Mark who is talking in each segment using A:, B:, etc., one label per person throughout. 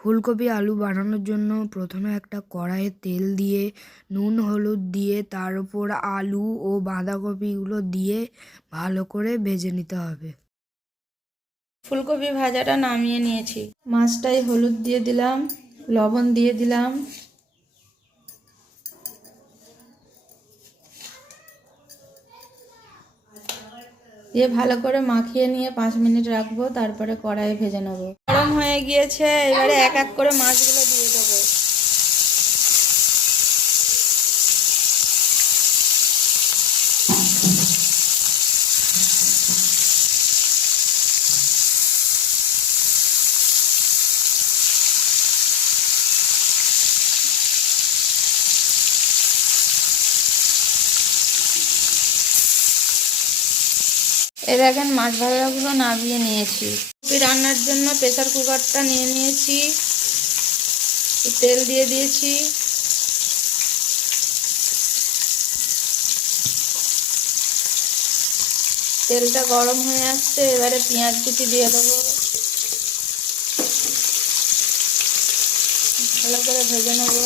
A: ফুলকপি আলু বানানোর জন্য প্রথমে একটা কড়াইয়ে তেল দিয়ে, নুন, হলুদ দিয়ে, তার উপর আলু ও বাঁধাকপিগুলো দিয়ে ভালো করে ভেজে নিতে হবে।
B: ফুলকপি ভাজাটা নামিয়ে নিয়েছি। মাছটাই হলুদ দিয়ে দিলাম, লবণ দিয়ে দিলাম দিয়ে ভালো করে মাখিয়ে নিয়ে পাঁচ মিনিট রাখব, তারপরে কড়াইয়ে ভেজে নেব। গরম হয়ে গিয়েছে, এবারে এক এক করে মাছগুলো দিয়ে দেবো। এ দেখেন, মাছ ভাজাগুলো নামিয়ে নিয়েছি। কপি রান্নার জন্য প্রেসার কুকারটা নিয়ে নিয়েছি। তেল দিয়ে দিয়েছি। তেলটা গরম হয়ে আসছে, এবারে পেঁয়াজ কুচি দিয়ে দেবো। ভালো করে ভেজে নেব।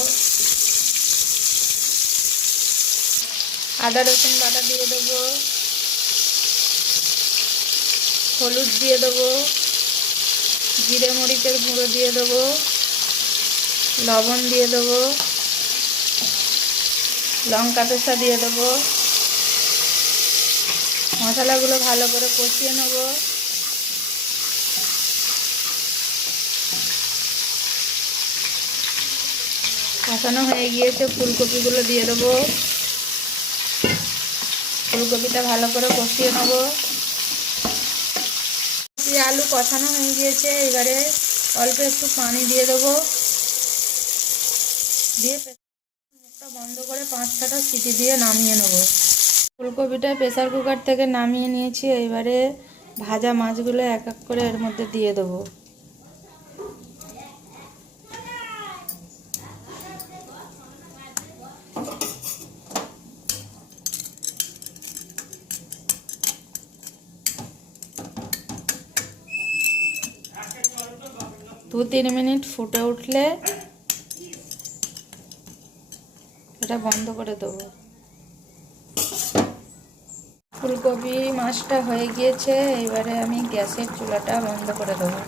B: আদা রসুন বাটা দিয়ে দেবো। হলুদ দিয়ে দেবো, জিরে মরিচের গুঁড়ো দিয়ে দেবো, লবণ দিয়ে দেবো, লঙ্কা পেঁচা দিয়ে দেবো। মশলাগুলো ভালো করে কষিয়ে নেব। কষানো হয়ে গিয়েছে, ফুলকপিগুলো দিয়ে দেবো। ফুলকপিটা ভালো করে কষিয়ে নেব। আলু কষানো হয়ে গিয়েছে, এবারে অল্প একটু পানি দিয়ে দেবো। দিয়ে মুখটা বন্ধ করে পাঁচ ছটা সিটি দিয়ে নামিয়ে নেব। ফুলকপিটা প্রেসার কুকার থেকে নামিয়ে নিয়েছি, এবারে ভাজা মাছগুলো এক এক করে এর মধ্যে দিয়ে দেবো। দু তিন মিনিট ফুটে উঠলে এটা বন্ধ করে দেবো। ফুলকপি মাছটা হয়ে গিয়েছে এবারে আমি গ্যাসের চুলাটা বন্ধ করে দেবো।